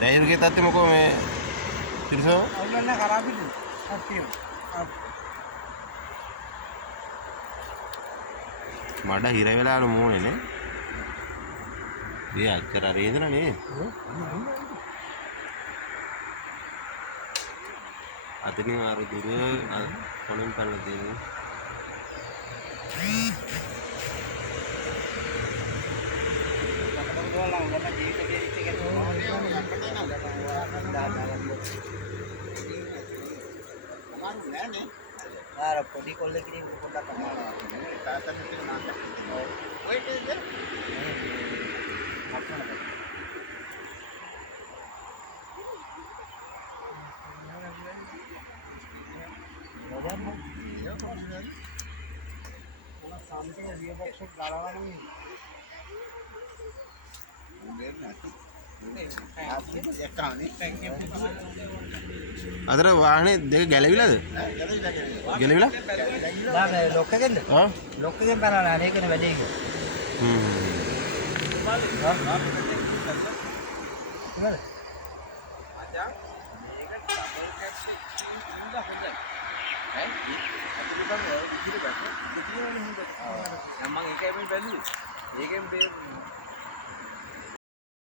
දැන් ගේ තත්ත්වෙ මොකෝ මේ තිරසෝ අවුලන්න කරාපිලු අත්තිය මඩ හිර වෙලාලු මූනේ නේ. ඒ අච්චර රේදන නේ. අතනින් අර දුර කොණින් පැනලා තියෙන්නේ. අර පොඩි කොල්ලෙක්ගේ පොඩක් අමාරුයි. තාත්තට තියෙන නාටක. ඔය දෙද? අතර වාහනේ දෙක ගැලවිලාද? ගැලවිලා? නෑ ලොක් එකෙන්ද? ආ ලොක් එකෙන් බලන්න අනේකනේ වැඩේ ඒක.